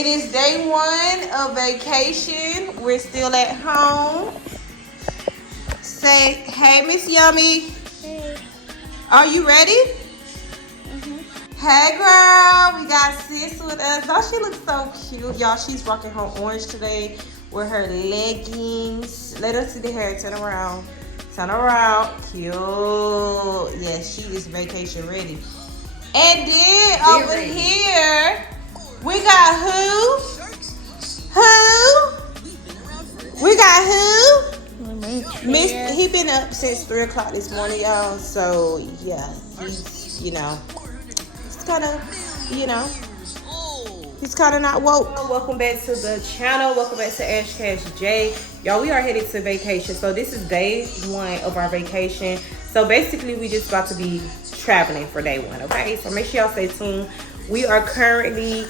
It is day 1 of vacation. We're still at home. Say, hey, Miss Yummy. Hey. Are you ready? Hey, girl. We got sis with us. Oh, she looks so cute. Y'all, she's rocking her orange today with her leggings. Let us see the hair. Turn around. Turn around. Cute. Yes, she is vacation ready. And then over here, we got who? We got who? Miss, he been up since 3 o'clock this morning, y'all. So yeah, he's, you know, it's kind of, you know, he's kind of not woke. Welcome back to the channel. Welcome back to Ash Cash J. Y'all, we are headed to vacation. So this is day 1 of our vacation. So basically, we just about to be traveling for day 1. Okay, so make sure y'all stay tuned. We are currently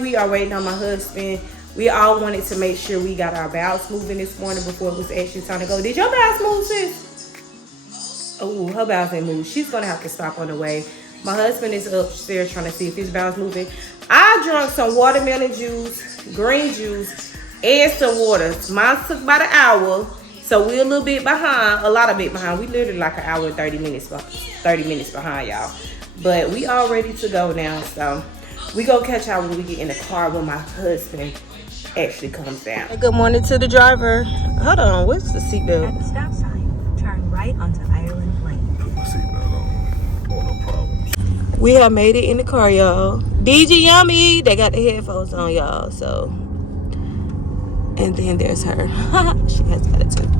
we are waiting on my husband. We all wanted to make sure we got our bowels moving this morning before it was actually time to go. Did your bowels move, sis? Oh, her bowels didn't move. She's gonna have to stop on the way. My husband is upstairs trying to see if his bowels moving. I drank some watermelon juice, green juice, and some water. Mine took about an hour, so we're a little bit behind. A lot of bit behind. We literally like an hour and 30 minutes behind, y'all. But we all ready to go now, so we gonna catch y'all when we get in the car when my husband actually comes down. Good morning to the driver. Hold on, where's the seatbelt? At the stop sign, turn right onto Ireland Lane. Put my seatbelt on. No problems. We have made it in the car, y'all. DJ Yummy, they got the headphones on, y'all. So, and then there's her. She has got it too.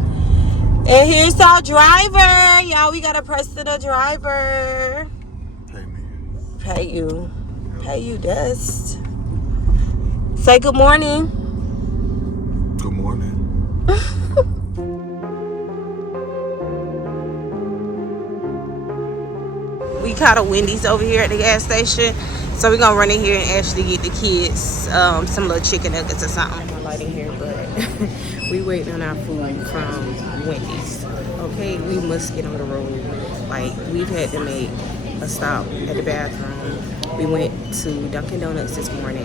And here's our driver, y'all. We got a personal driver. Pay me. Pay you. Pay you, Dust. Say good morning. Good morning. We caught a Wendy's over here at the gas station, so we're gonna run in here and actually get the kids some little chicken nuggets or something. I'm lighting here, but we waiting on our food from Wendy's. Okay, we must get on the road. Like, we've had to make a stop at the bathroom. We went to Dunkin' Donuts this morning.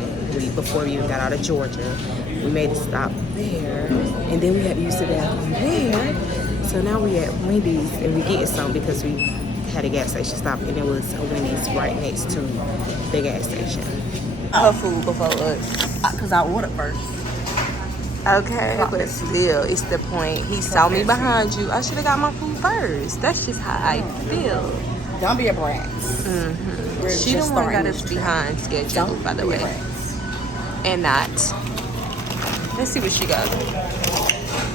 Before we even got out of Georgia, we made a stop there, and then we had to use the bathroom there. So now we at Wendy's, and we getting some because we had a gas station stop, and it was a Wendy's right next to the gas station. Her food before us, Because I ordered first. okay, but still, it's the point. He saw me behind you. I should have got my food first. That's just how I feel. Don't be a brat. She don't want to got us behind schedule, by the way. And not. Let's see what she got.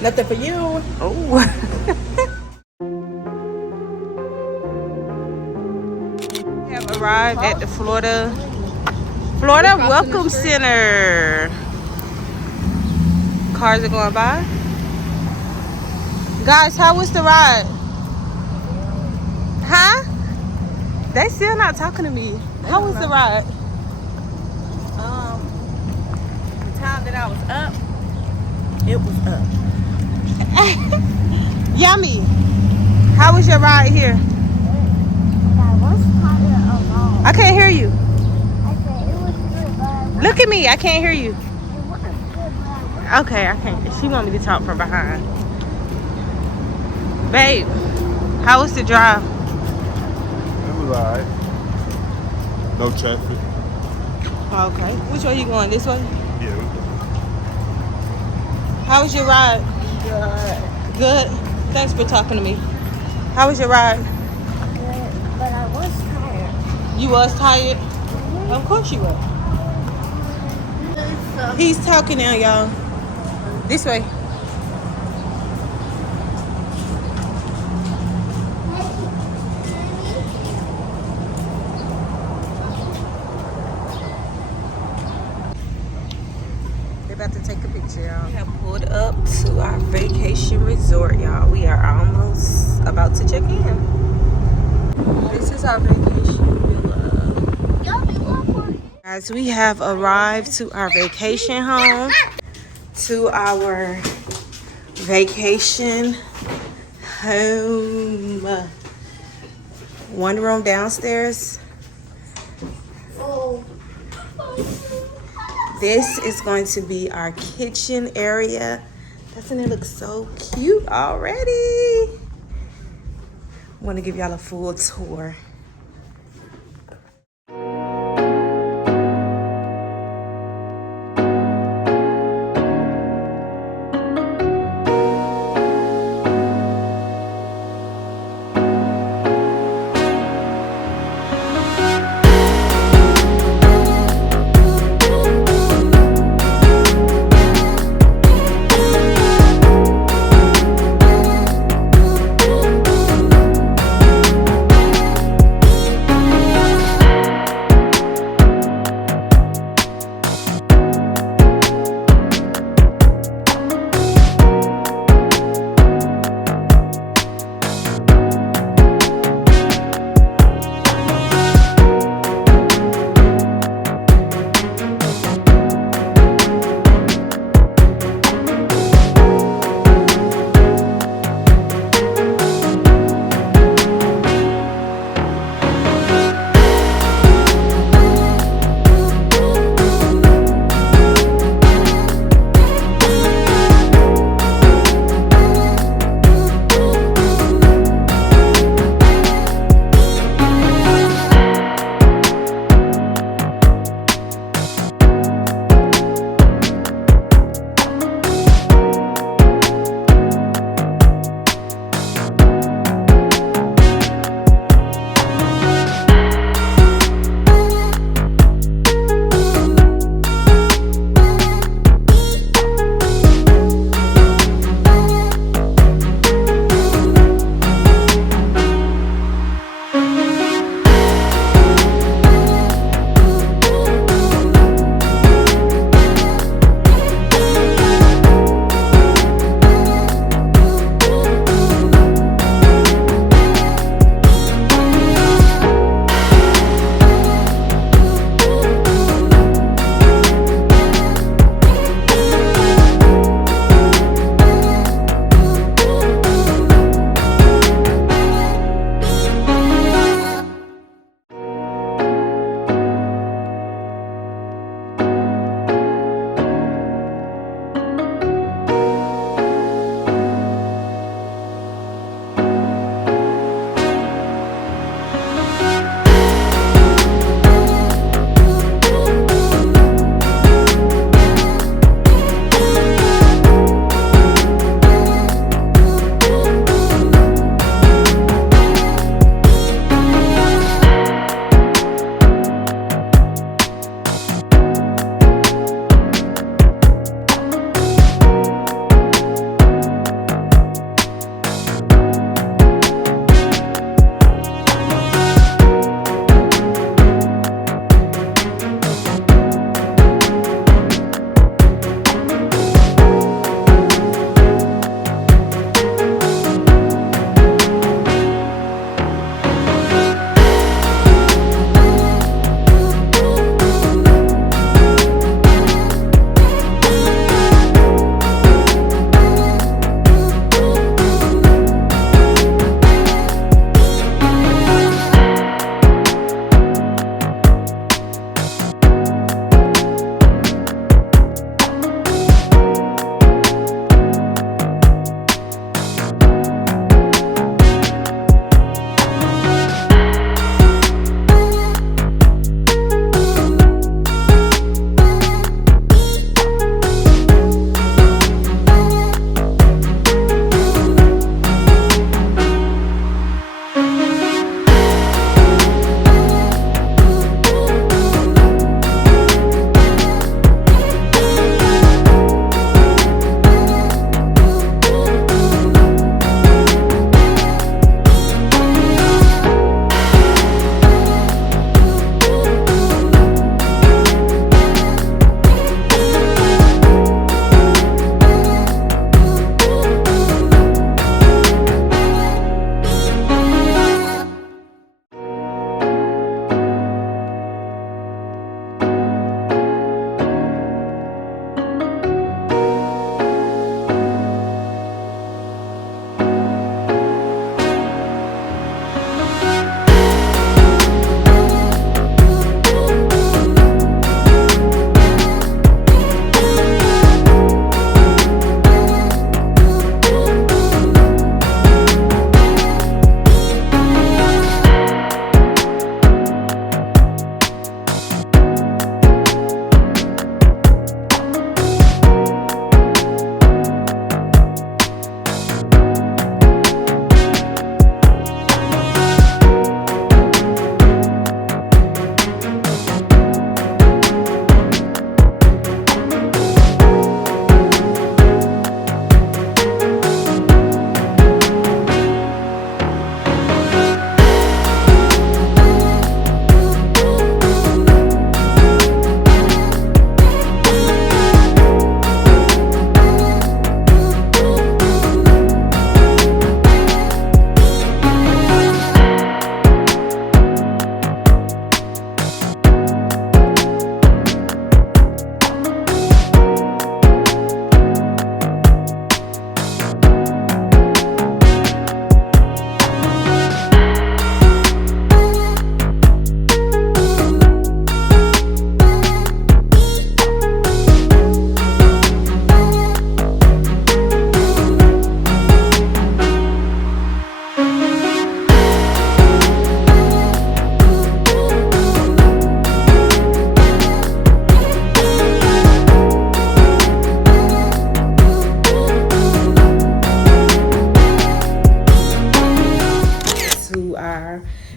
Nothing for you. Oh. We have arrived at the Florida Welcome Center. Cars are going by. Guys, how was the ride? Huh? They still not talking to me. How was the ride? The time that I was up, it was up. Yummy. How was your ride here? I can't hear you. Look at me. I can't hear you. Okay, I can't. She want me to talk from behind. Babe, how was the drive? It was alright. No traffic. Okay. Which way you going? This way? Yeah, we good. How was your ride? Good. Thanks for talking to me. How was your ride? Good, but I was tired. You was tired? Of course you were. He's talking now, y'all. This way. They're about to take a picture, y'all. We have pulled up to our vacation resort, y'all. We are almost about to check in. This is our vacation villa. Guys, we have arrived to our vacation home, to our vacation home. One room downstairs. This is going to be our kitchen area. Doesn't it look so cute already? I want to give y'all a full tour.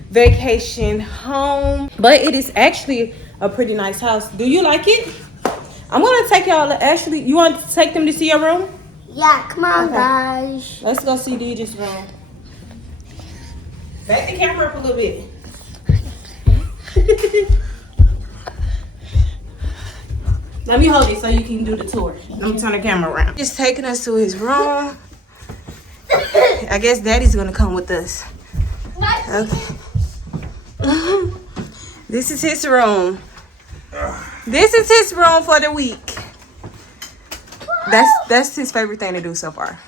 vacation home. But it is actually a pretty nice house. Do you like it? I'm gonna take y'all. Actually, you want to take them to see your room? Yeah, come on, Okay. guys. Let's go see Deidre's room. Back the camera up a little bit. Let me hold it so you can do the tour. Let me turn the camera around. Just taking us to his room. I guess Daddy's gonna come with us. Okay. This is his room. This is his room for the week. That's his favorite thing to do so far.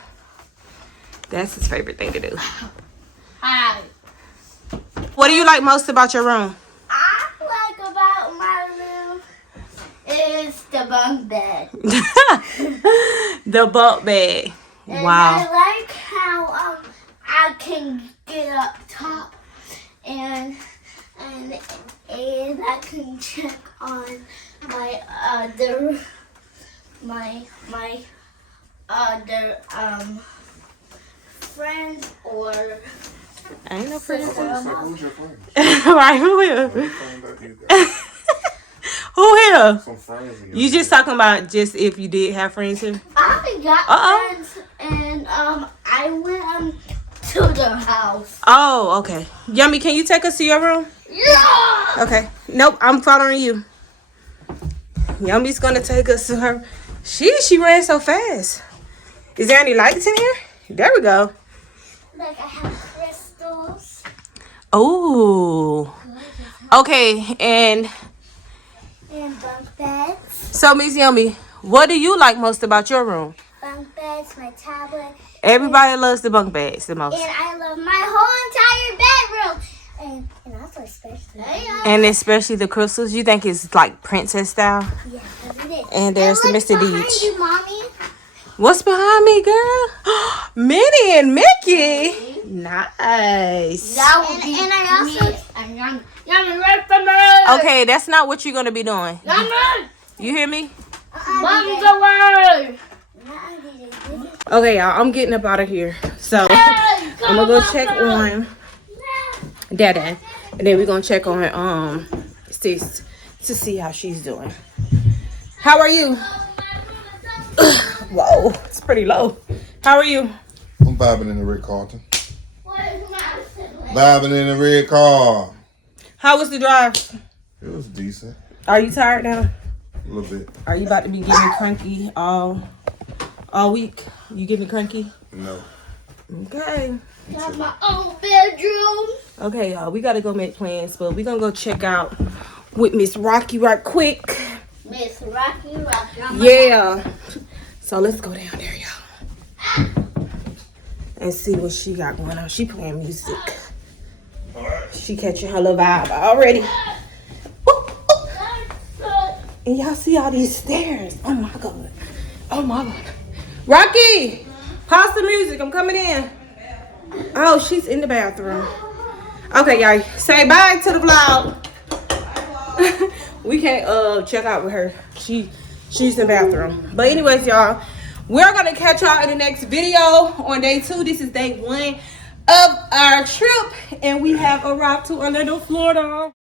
That's his favorite thing to do. Hi. What do you like most about your room? I like about my room is the bunk bed. The bunk bed. And Wow. I like how I can get up top and I can check on my other friends or Ain't no friends. Who's your friend? Right, who here? Friend that you got. Who here? Some friends in your You just talking about just if you did have friends here? I got friends and I went to the house. Oh, okay. Yummy, can you take us to your room? Yeah. Okay. Nope, I'm following you. Yummy's gonna take us to her. She ran so fast. Is there any lights in here? There we go. Like I have crystals. Oh. Okay, and Bunk beds. so Miss Yummy, what do you like most about your room? Bunk beds, my tablet. Everybody loves the bunk beds the most. And I love my whole entire bedroom. And also especially. And especially the crystals. You think it's like princess style? Yeah, that's it. And there's the what's Mr. behind Deej. you, Mommy? What's behind me, girl? Minnie and Mickey. Nice. That would be and I also Yummy, right from me. Okay, that's not what you're gonna be doing. Yummy. You hear me? Mom's away. Okay, y'all, I'm getting up out of here. So I'm gonna go check on Dada, and then we're gonna check on Sis to see how she's doing. How are you? Whoa, it's pretty low. How are you? I'm vibing in the red Carlton. Vibing in the red car. How was the drive? It was decent. Are you tired now? A little bit. Are you about to be getting cranky all week? You getting cranky? No. Okay. Got my own bedroom. Okay, y'all, we gotta go make plans, but we're gonna go check out with Miss Rocky right quick. Miss Rocky. Yeah. So let's go down there, y'all, and see what she got going on. She playing music. She catching her little vibe already. And y'all see all these stairs. Oh my god. Oh my god. Rocky, pause the music. I'm coming in. Oh, she's in the bathroom. Okay, y'all. Say bye to the vlog. We can't check out with her. She's in the bathroom. But anyways, y'all, we're gonna catch y'all in the next video on day 2. This is day 1 of our trip, and we have arrived to Orlando, Florida.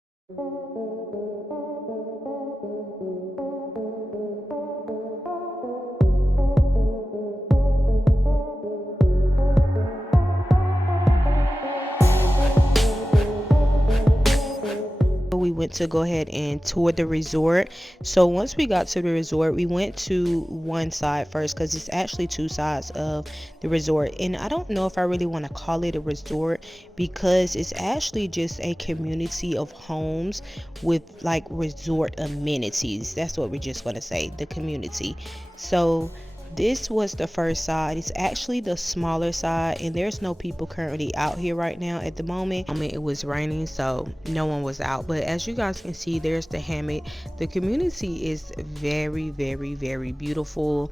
We went to go ahead and tour the resort. So once we got to the resort, we went to one side first because it's actually 2 sides of the resort, and I don't know if I really want to call it a resort because it's actually just a community of homes with like resort amenities. That's what we're just going to say, the community. So this was the first side. It's actually the smaller side, and there's no people currently out here right now at the moment. It was raining, so no one was out, but as you guys can see, there's the hammock. The community is very, very, very beautiful.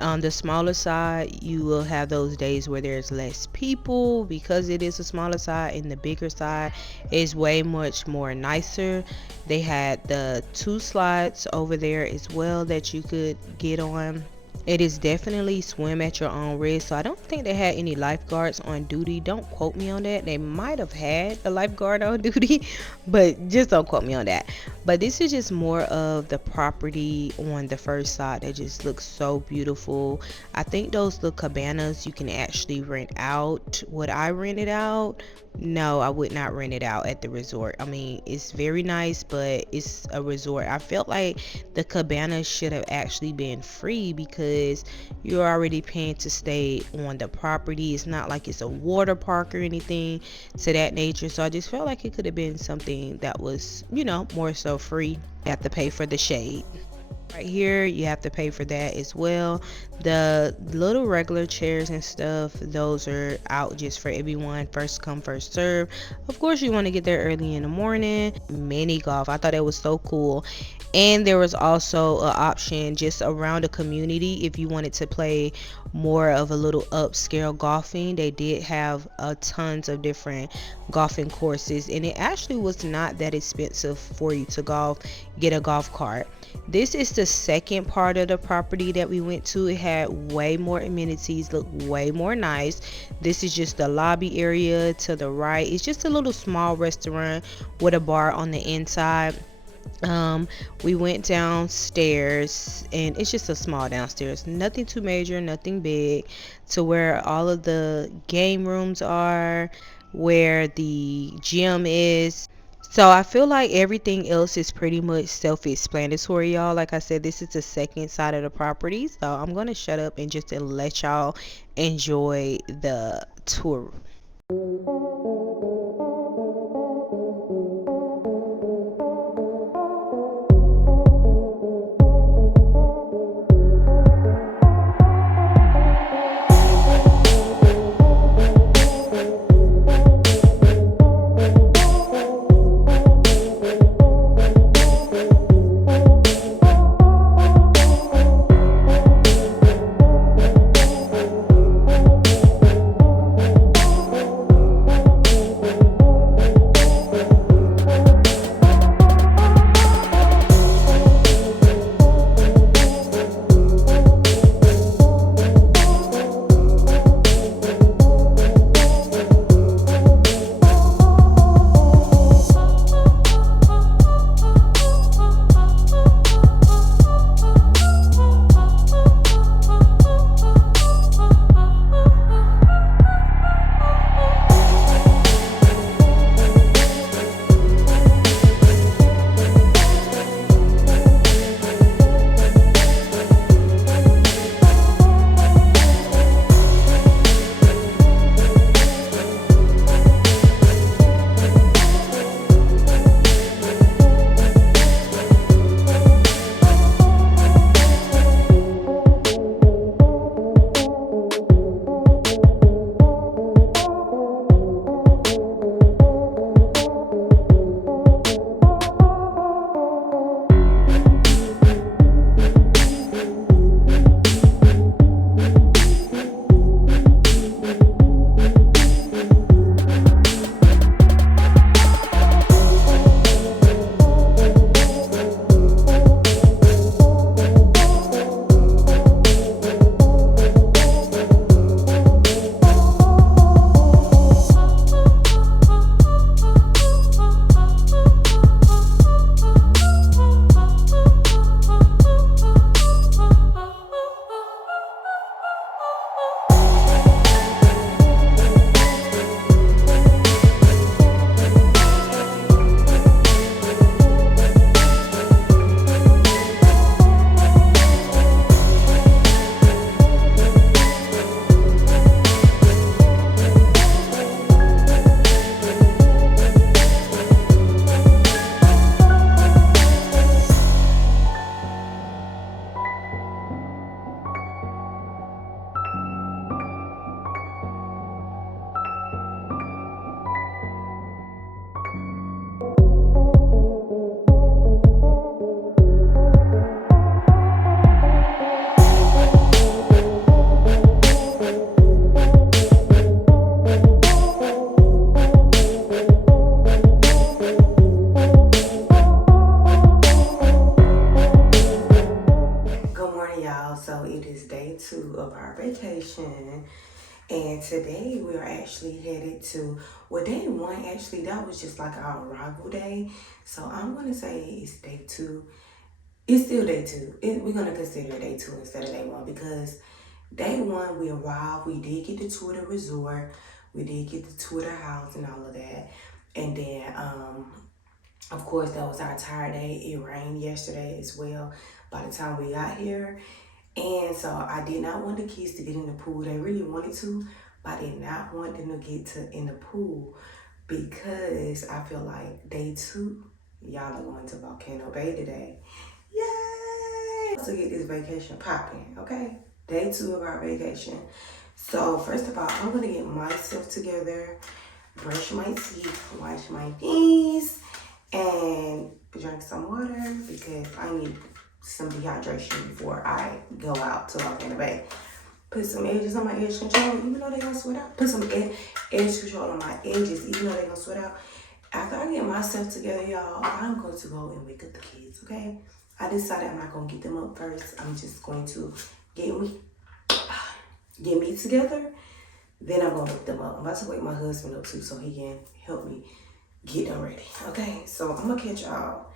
On the smaller side, you will have those days where there's less people because it is a smaller side, and the bigger side is way much more nicer. They had the 2 slides over there as well that you could get on. It is definitely swim at your own risk. So I don't think they had any lifeguards on duty. Don't quote me on that. They might have had a lifeguard on duty, but just don't quote me on that. But this is just more of the property on the first side that just looks so beautiful. I think those little cabanas you can actually rent out. Would I rent it out? No, I would not rent it out at the resort. I mean, it's very nice, but it's a resort. I felt like the cabana should have actually been free because you're already paying to stay on the property. It's not like it's a water park or anything to that nature. So I just felt like it could have been something that was, more so free. You have to pay for the shade. Right here, you have to pay for that as well. The little regular chairs and stuff, those are out just for everyone, first come first serve. Of course, you want to get there early in the morning. Mini golf, I thought it was so cool. And there was also an option just around the community if you wanted to play more of a little upscale golfing. They did have tons of different golfing courses, and it actually was not that expensive for you to get a golf cart. This is the second part of the property that we went to. It had way more amenities, looked way more nice. This is just the lobby area to the right. It's just a little small restaurant with a bar on the inside. We went downstairs, and it's just a small downstairs, nothing too major, nothing big, to where all of the game rooms are, where the gym is. So I feel like everything else is pretty much self-explanatory, y'all. Like I said, this is the second side of the property, so I'm gonna shut up and just let y'all enjoy the tour. actually headed to, well, day one, actually, that was just like our arrival day. So I'm going to say it's day 2. It's still day 2. We're going to consider it day 2 instead of day 1 because day 1, we arrived. We did get to tour the resort. We did get to tour the house and all of that. And then, of course, that was our entire day. It rained yesterday as well by the time we got here. And so I did not want the kids to get in the pool. They really wanted to, but I did not want them to get in the pool because I feel like day 2, y'all are going to Volcano Bay today. Yay! To get this vacation popping, okay? Day 2 of our vacation. So first of all, I'm gonna get myself together, brush my teeth, wash my face, and drink some water because I need some dehydration before I go out to Volcano Bay. Put some edges on my edge control, even though they're gonna sweat out. Put some edge control on my edges, even though they're gonna sweat out. After I get myself together, y'all, I'm going to go and wake up the kids, okay? I decided I'm not gonna get them up first. I'm just going to get me together. Then I'm gonna wake them up. I'm about to wake my husband up too so he can help me get them ready, okay? So I'm gonna catch y'all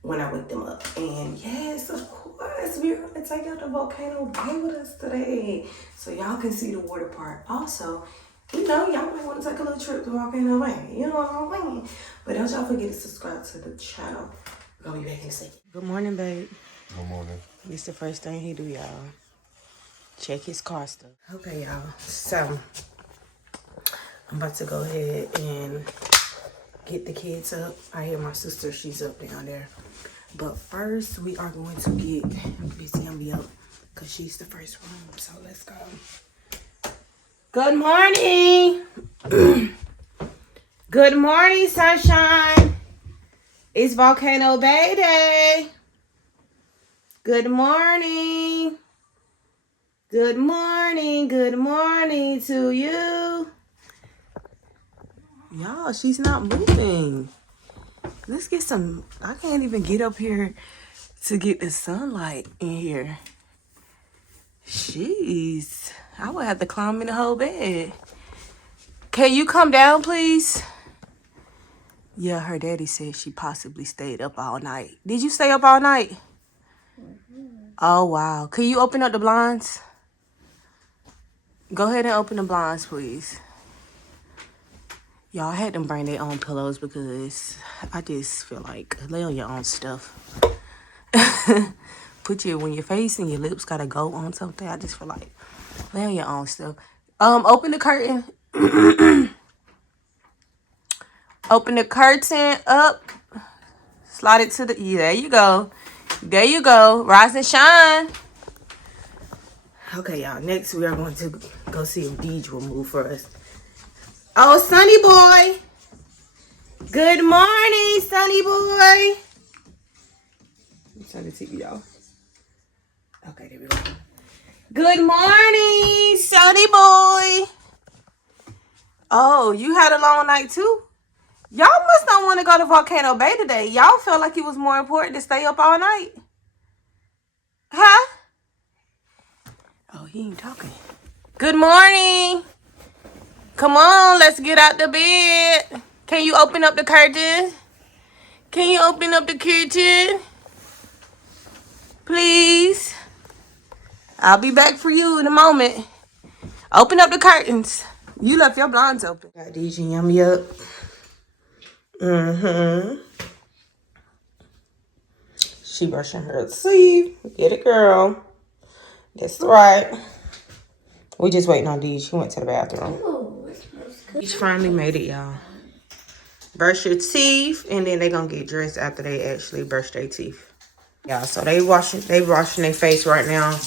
when I wake them up. And yes, of course, we're gonna take out the Volcano Bay with us today so y'all can see the water part. Also, you know, y'all might want to take a little trip to Volcano Bay. You know what I'm saying? But don't y'all forget to subscribe to the channel. We're gonna be back in a second. Good morning, babe. Good morning. This the first thing he do, y'all. Check his car stuff. Okay, y'all. So, I'm about to go ahead and get the kids up. I hear my sister. She's up down there. But first, we are going to get Busy and be up because she's the first one. So, let's go. Good morning. Good morning, sunshine. It's Volcano Bay Day. Good morning. Good morning. Good morning to you. Y'all, she's not moving. Let's get some. I can't even get up here to get the sunlight in here. Jeez. I would have to climb in the whole bed. Can you come down, please? Yeah, her daddy said she possibly stayed up all night. Did you stay up all night? Mm-hmm. Oh, wow. Can you open up the blinds? Go ahead and open the blinds, please. Y'all had them bring their own pillows because I just feel like lay on your own stuff. When your face and your lips gotta go on something, I just feel like lay on your own stuff. Open the curtain. Open the curtain up. Slide it to the, yeah, there you go. There you go. Rise and shine. Okay, y'all. Next, we are going to go see if Deej will move for us. Oh, Sonny boy. Good morning, Sonny boy. I'm trying to TV, y'all. Okay, there we go. Good morning, Sonny boy. Oh, you had a long night too? Y'all must not want to go to Volcano Bay today. Y'all felt like it was more important to stay up all night. Huh? Oh, he ain't talking. Good morning. Come on, let's get out the bed. Can you open up the curtain? Can you open up the curtain? Please. I'll be back for you in a moment. Open up the curtains. You left your blinds open. Got DJ Yummy up. She brushing her teeth. Get it, girl. That's right. We just waiting on Deej. She went to the bathroom. Deej finally made it, y'all. Brush your teeth, and then they gonna get dressed after they actually brush their teeth. Yeah, so they washing their face right now.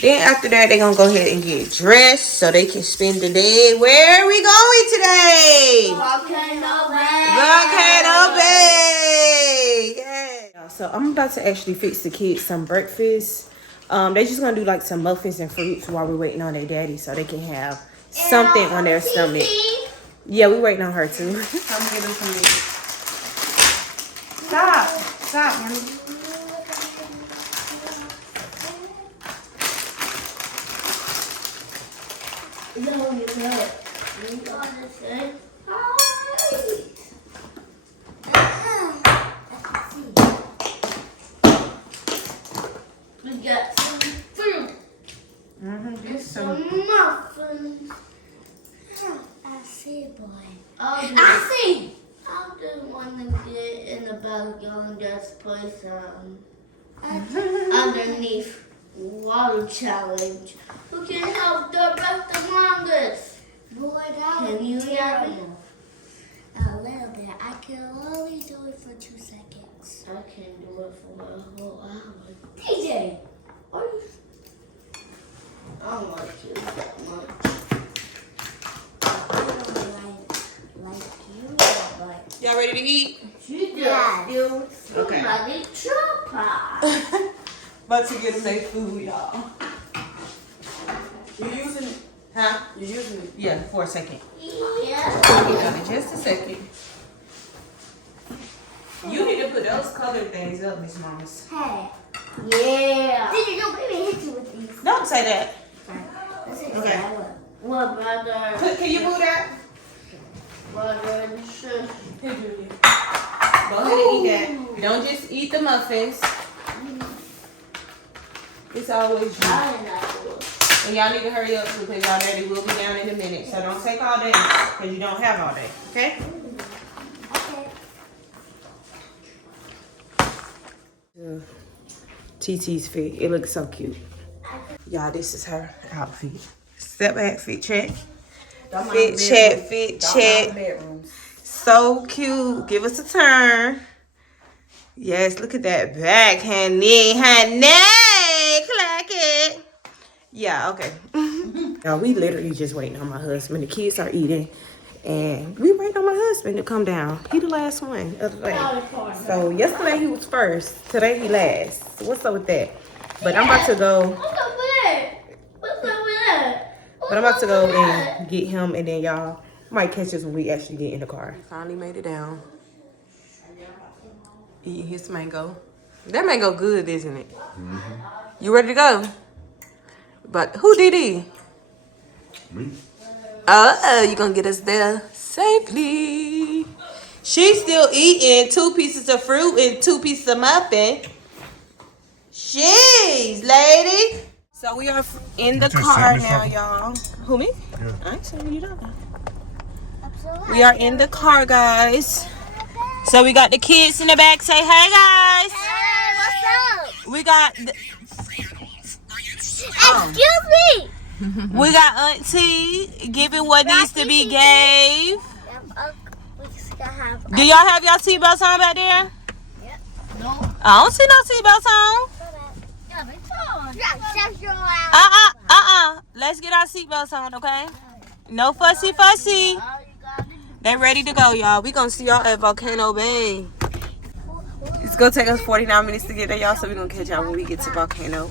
Then after that, they gonna go ahead and get dressed so they can spend the day. Where are we going today? Volcano Bay. Volcano Bay. Yeah. So I'm about to actually fix the kids some breakfast. They just gonna do like some muffins and fruits while we're waiting on their daddy so they can have something on their stomach. Yeah, we waiting on her too. Come get them some meat. Stop, honey. No, you're not. We gotta say hi. We got some fruit and some muffins. I see, boy. I see. I just want to get in the balcony and just play some underneath water challenge. Who can help the rest the longest? Boy, can you hear me? A little bit. I can only do it for 2 seconds. I can do it for a whole hour. DJ, are you? I don't like you that much. I don't like you that much. Y'all ready to eat? She just do Okay. somebody chopper. About to get us their food, y'all. You using it? Huh? You using it? Yeah, for a second. Yeah. Just a second. You need to put those colored things up, Miss Mamas. Hey. Yeah. Did you know baby hit you with these? Don't say that. Okay. What brother? Can you move that? Brother and sister. Here, Julia. Go ahead and eat that. You don't just eat the muffins. It's always you. And y'all need to hurry up because y'all daddy will be down in a minute. So don't take all day because you don't have all day. Okay? Okay. TT's fit. It looks so cute. Y'all, this is her outfit. Step back, fit check. Fit check, fit check. So cute. Give us a turn. Yes, look at that back, honey. Clack it. Yeah, okay. Now, we literally just waiting on my husband. The kids are eating. And we waiting on my husband to come down. He the last one of the day. So yesterday he was first. Today he last. So what's up with that? But I'm about to go. What's up with that? What's up with that? But I'm about to go and get him, and then y'all might catch us when we actually get in the car. Finally made it down. Eating his mango. That mango good, isn't it? Mm-hmm. You ready to go? But who did he? Me. You gonna get us there safely. She's still eating 2 pieces of fruit and 2 pieces of muffin. Jeez, lady. So we are in the car now, y'all. Who, me? Yeah. I ain't saying you don't. We are in the car, guys. So we got the kids in the back. Say hey, guys. Hey, what's up? We got Excuse me. we got Auntie giving what needs to be gave. Do y'all have y'all seatbelts on back there? Yep. No. I don't see no seatbelts on. Let's get our seatbelts on, okay? No fussy fussy. They ready to go, y'all. We gonna see y'all at Volcano Bay. It's gonna take us 49 minutes to get there, y'all, so we gonna catch y'all when we get to Volcano.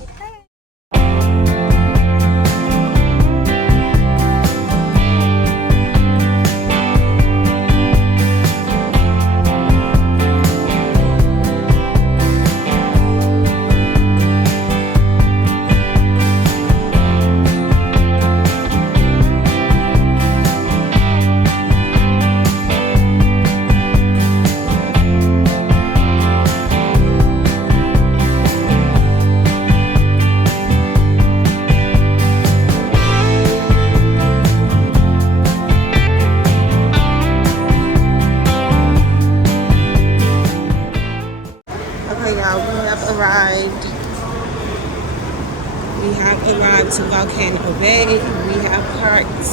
We have arrived to Volcano Bay. We have parked.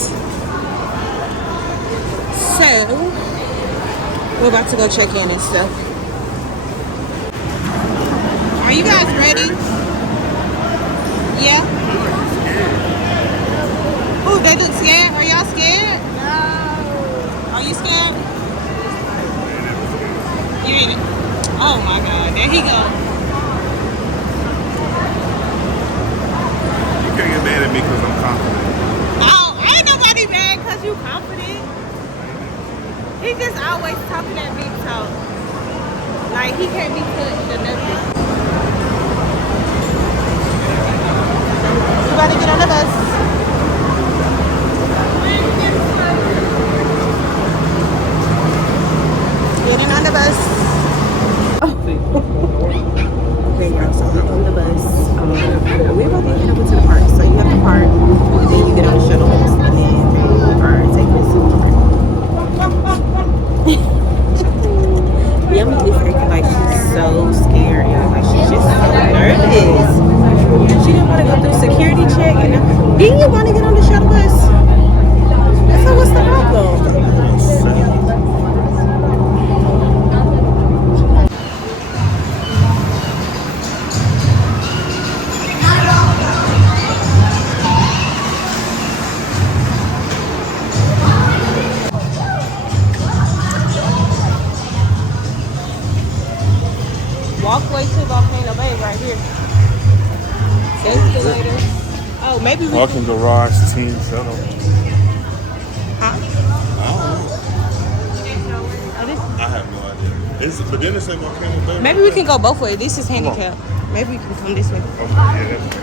So, we're about to go check in and stuff. Are you guys ready? Yeah? Oh, they look scared? Are y'all scared? No. Are you scared? You ain't. Oh my God, there he go. Can't get mad at me because I'm confident. Oh, ain't nobody mad because you confident. He just always talking that big talk. Like he can't be touched or nothing. You about to get on the bus? right here. Escalator. Oh, maybe we Parking garage, team shuttle. Huh? I have no idea. But then it's a Volcano Bay. Maybe we can go both ways. This is handicap. Maybe we can come this way. Okay, yeah, that's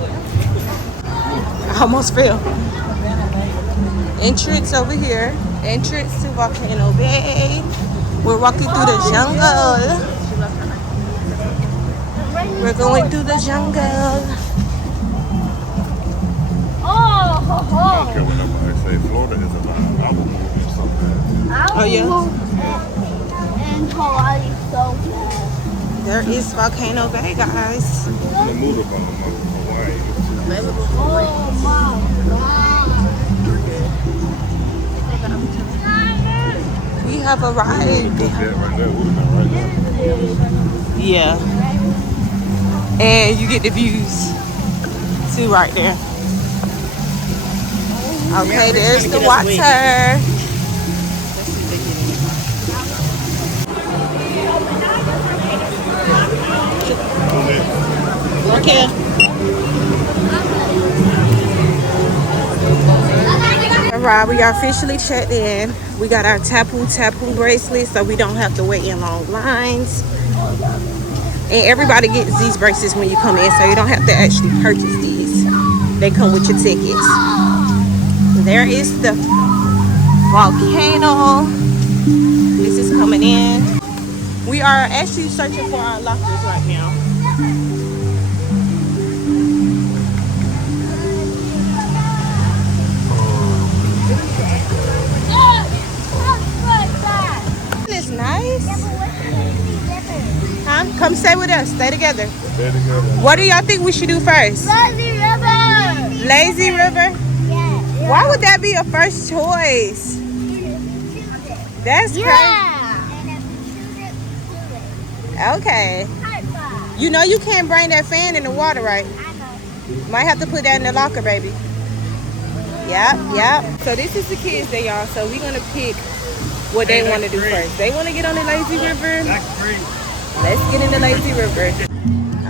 right. I almost fell. Entrance over here. Entrance to Volcano Bay. We're walking through the jungle. We're going through the jungle. Oh, ho, I don't care what nobody say. Florida is a vibe. I will move here so fast. Oh, yeah? And Hawaii so bad. There is Volcano Bay, guys. I'm gonna move up on Hawaii. Oh my God. We have Yeah, arrived. right there. We've been right there. Yeah. And you get the views too right there. Okay, there's the water. Okay. Alright, we are officially checked in. We got our tapu bracelets so we don't have to wait in long lines. And everybody gets these bracelets when you come in, so you don't have to actually purchase these. They come with your tickets. There is the volcano. This is coming in. We are actually searching for our lockers right now. It's nice. Huh? Come stay with us. Stay together. Stay together. What do y'all think we should do first? Lazy River. Lazy River? Yeah. Why would that be a first choice? That's crazy. Okay. You know you can't bring that fan in the water, right? I know. Might have to put that in the locker, baby. Yep. So this is the kids day, y'all. So we're gonna pick what they want to do first. They want to get on the lazy river. Let's get in the lazy river.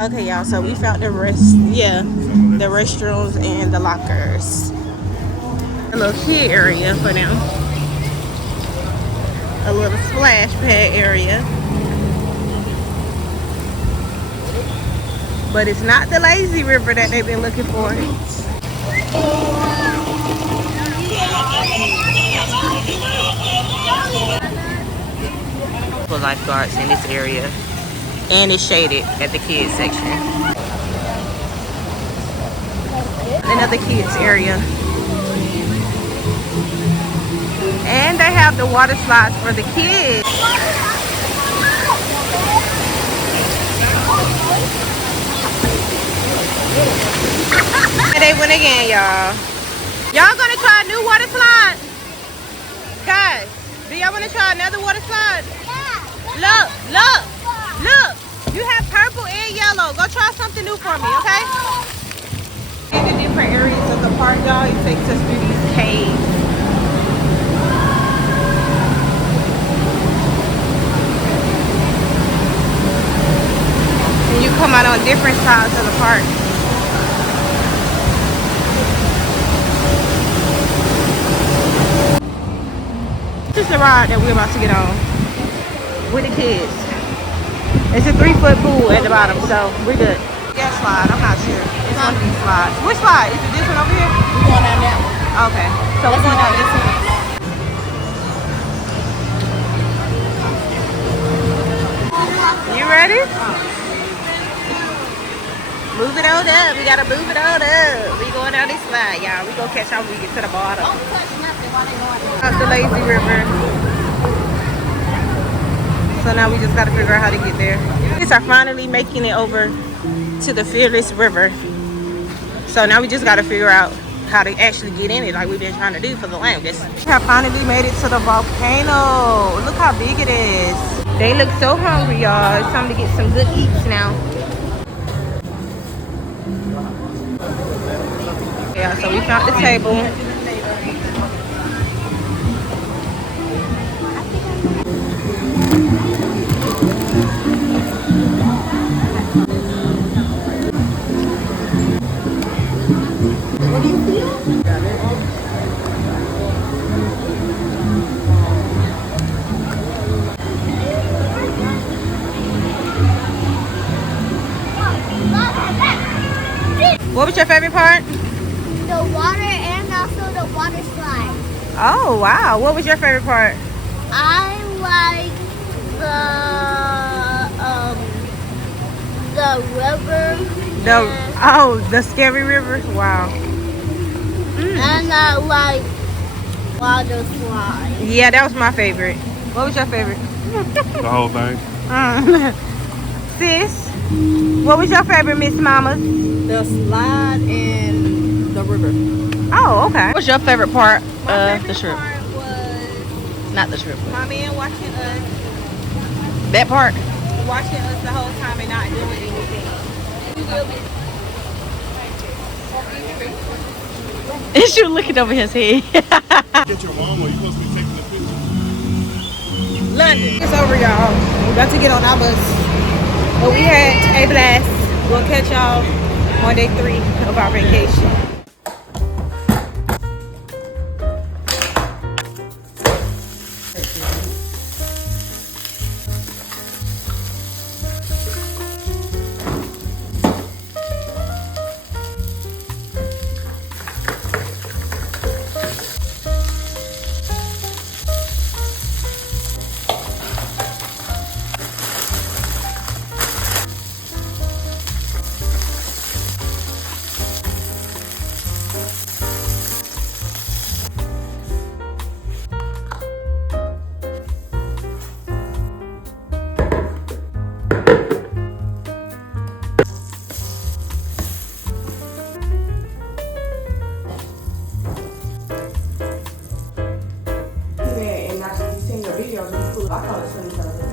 Okay, y'all. So we found the the restrooms and the lockers. A little kid area for them. A little splash pad area. But it's not the lazy river that they've been looking for. For lifeguards in this area. And it's shaded at the kids section. Another kids area. And they have the water slides for the kids. And they went again, y'all. Y'all gonna try a new water slide? Guys, do y'all wanna try another water slide? Look. You have purple and yellow. Go try something new for me, okay? In the different areas of the park, y'all, it takes us through these caves. And you come out on different sides of the park. This is the ride that we're about to get on with the kids. It's a 3-foot pool at the bottom, so we're good. Yeah, slide. I'm not sure. It's one of these slides. Which slide? Is it this one over here? We're going down that one. Okay. So we're going down this one. You ready? Move it on up. We gotta move it on up. We going down this slide, y'all. We gonna catch y'all when we get to the bottom. Don't touch nothing while they're going. Up the lazy river. So now we just gotta figure out how to get there. Kids are finally making it over to the Fearless River. So now we just gotta figure out how to actually get in it like we've been trying to do for the longest. We have finally made it to the volcano. Look how big it is. They look so hungry, y'all. It's time to get some good eats now. Yeah, so we found the table. What was your favorite part? The water and also the water slide. Oh wow. What was your favorite part? I like the river. The scary river. Wow. And I like water slide. Yeah, that was my favorite. What was your favorite? The whole thing. Sis, what was your favorite, Miss Mamas? The slide and the river. Oh, okay. What's your favorite part of the trip? Part was Not the trip. my man watching us That part. the whole time and not doing anything. Is you looking over his head? Get your mom, or you supposed to be taking the picture? London. It's over, y'all. We're about to get on our bus. But we had a blast. We'll catch y'all on day 3 of our vacation.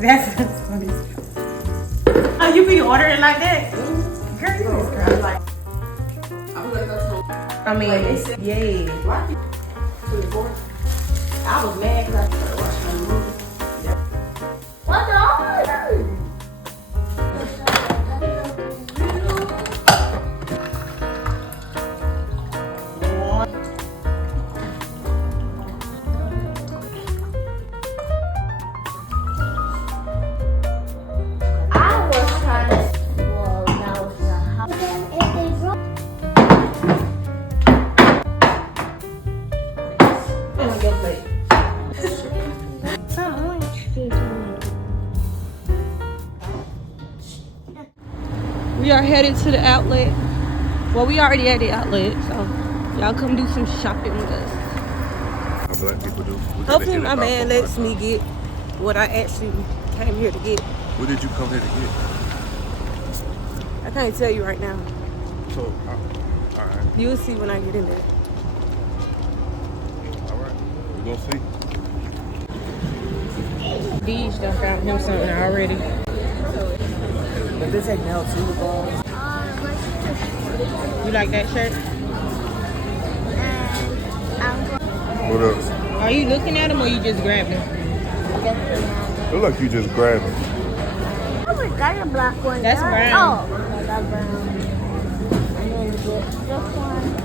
That's funny. Oh, you be ordering like that? Girl, you is like. I mean, yeah. I was mad because I started watching the movie. What the order? I was trying to. Well, now it's not happening. If they drop. On your plate. We are headed to the outlet. Well, we already at the outlet, so y'all come do some shopping with us. How black people do. Hopefully my man lets me get what I actually came here to get. What did you come here to get? I can't tell you right now. So, all right, You'll see when I get in there. all right. We're gonna see. Deej done found him something already. But this ain't no too ball. You like that shirt? What else? Are you looking at them or you just grabbed them? Look like you just grabbed it. Oh, we got a black one. That's brown. Oh, that's brown. And then this one.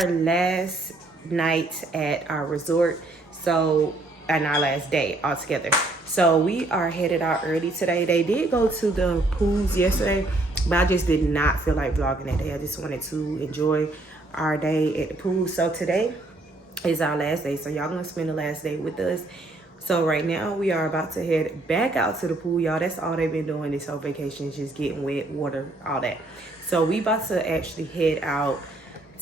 our last night at our resort, so and our last day altogether. So we are headed out early today. They did go to the pools yesterday, but I just did not feel like vlogging that day. I just wanted to enjoy our day at the pool. So today is our last day, so y'all gonna spend the last day with us. So right now we are about to head back out to the pool, y'all. That's all they've been doing this whole vacation, is just getting wet, water, all that. So we about to actually head out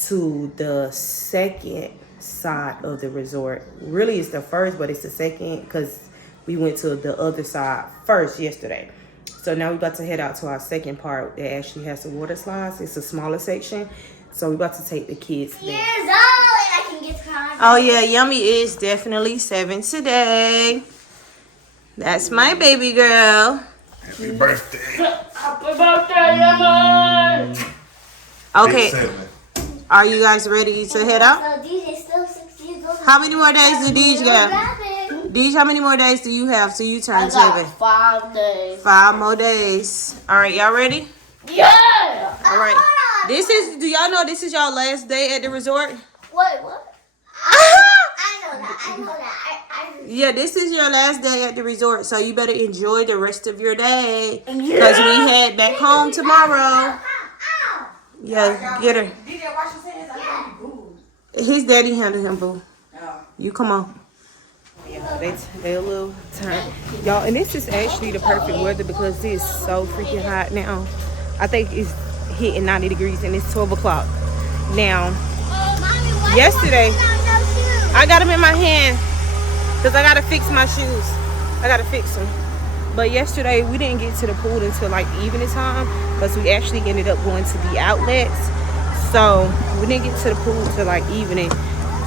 to the second side of the resort. Really it's the first, but it's the second because we went to the other side first yesterday. So now we're about to head out to our second part that actually has the water slides. It's a smaller section, so we're about to take the kids there. Years old, and I can get time. Oh yeah, Yummy is definitely 7 today. That's my baby girl. Happy birthday. Happy birthday, Lemon! Okay, 7. are you guys ready to head out? So DJ's still 6 years old. How many more days do Deej got? Rabbit. Deej, how many more days do you have till you turn I got 7? 5 days. 5 more days. All right, y'all ready? Yeah! All right. This is, do y'all know this is y'all last day at the resort? Wait, what? I know that. Yeah, this is your last day at the resort, so you better enjoy the rest of your day. Because we head back home tomorrow. Yeah, get her. His daddy handled him, boo. You come on. Yeah, they a little time. Y'all, and this is actually the perfect weather because it's so freaking hot now. I think it's hitting 90 degrees and it's 12 o'clock. Now, yesterday, I got them in my hand because I got to fix my shoes. I got to fix them. But yesterday, we didn't get to the pool until like evening time because we actually ended up going to the outlets. So we didn't get to the pool till like evening.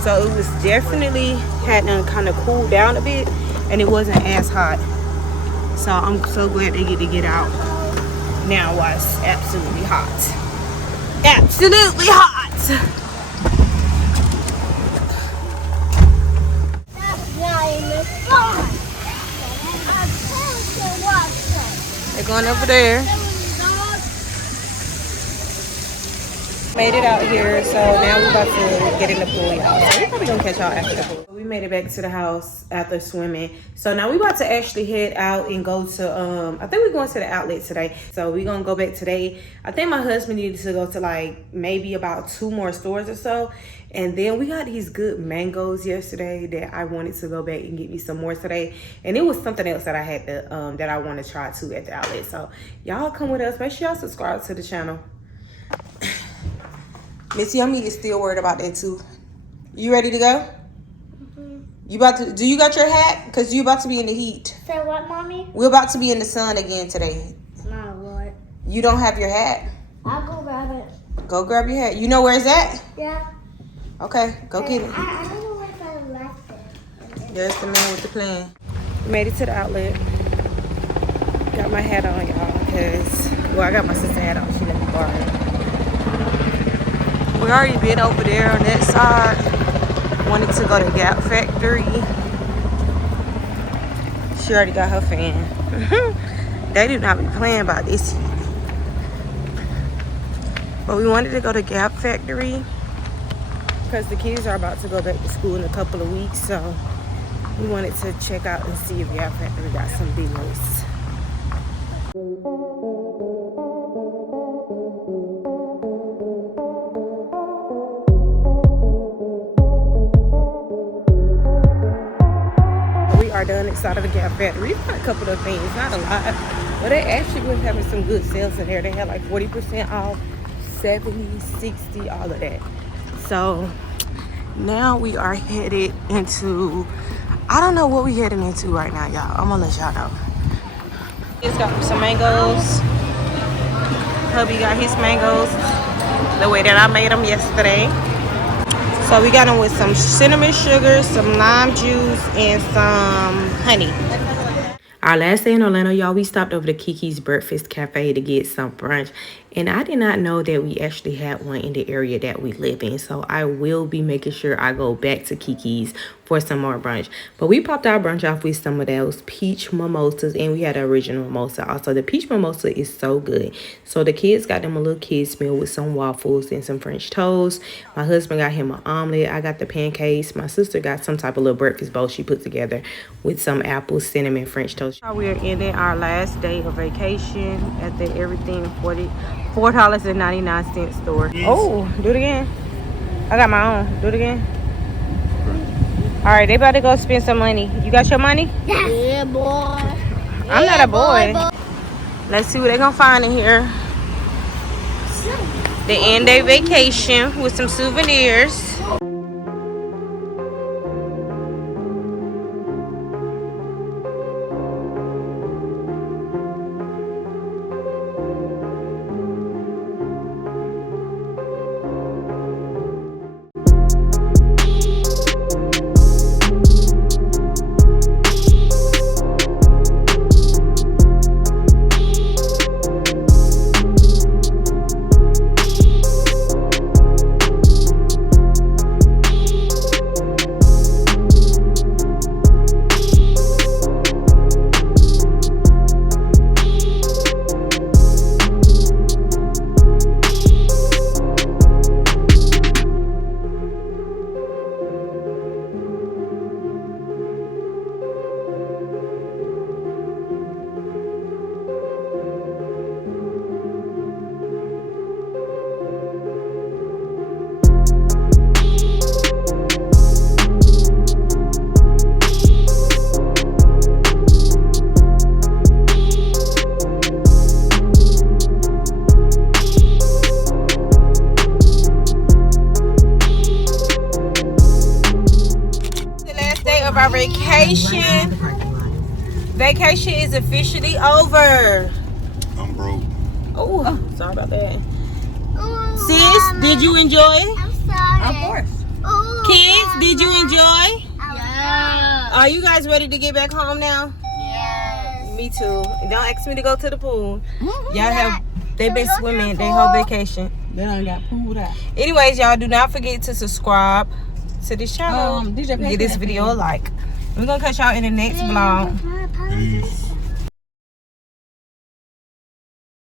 So it was definitely had to kind of cool down a bit and it wasn't as hot. So I'm so glad they get out now while it's absolutely hot. Absolutely hot. That's not even fun. I'm supposed to watch They're going over there. Made it out here, so now we're about to get in the pool, y'all. So we're probably gonna catch y'all after the pool. We made it back to the house after swimming. So now we're about to actually head out and go to, I think we're going to the outlet today. So we're gonna go back today. I think my husband needed to go to like maybe about 2 more stores or so. And then we got these good mangoes yesterday that I wanted to go back and get me some more today. And it was something else that I had to, that I want to try too at the outlet. So y'all come with us. Make sure y'all subscribe to the channel. Miss Yummy is still worried about that too. You ready to go? You about to? Do you got your hat? Cause you about to be in the heat. Say what, mommy? We're about to be in the sun again today. No, what? You don't have your hat. I'll go grab it. Go grab your hat. You know where it's at? Yeah. Okay, go get it. I don't know if I like it. There's the man with the plan. Made it to the outlet. Got my hat on, y'all. Cause well, I got my sister's hat on. She let me borrow it. We already been over there on that side. Wanted to go to Gap Factory. She already got her fan. They do not be playing about this heat. But we wanted to go to Gap Factory because the kids are about to go back to school in a couple of weeks. So we wanted to check out and see if Gap Factory got some deals. Are done inside of the Gap Factory. We got a couple of things, not a lot, but they actually were having some good sales in there. They had like 40% off, 70, 60, all of that. So now we are headed into, I don't know what we heading into right now, y'all. I'm gonna let y'all know. It's got some mangoes. Hubby got his mangoes the way that I made them yesterday. So we got them with some cinnamon sugar, some lime juice, and some honey. Our last day in Orlando, y'all, we stopped over to Kiki's Breakfast Cafe to get some brunch. And I did not know that we actually had one in the area that we live in. So I will be making sure I go back to Kiki's for some more brunch. But we popped our brunch off with some of those peach mimosas, and we had an original mimosa also. The peach mimosa is so good. So the kids got them a little kids meal with some waffles and some French toast. My husband got him an omelet. I got the pancakes. My sister got some type of little breakfast bowl she put together with some apples, cinnamon, French toast. We are ending our last day of vacation at the Everything $4.99 store. Oh, do it again. I got my own. Do it again. All right, they about to go spend some money. You got your money? Yeah, boy. I'm not a boy. Let's see what they're gonna find in here. The end day vacation with some souvenirs. Our vacation is officially over. I'm broke. Oh, sorry about that. Sis, did you enjoy it? I'm sorry. Of course. Ooh, Kids, did you enjoy? Yeah. Are you guys ready to get back home now? Yes. Me too. Don't ask me to go to the pool. Y'all have, they've been swimming their whole vacation. They done got pulled out. Anyways, y'all do not forget to subscribe to this channel. DJ, Give this video a like. We're gonna catch y'all in the next vlog. Peace.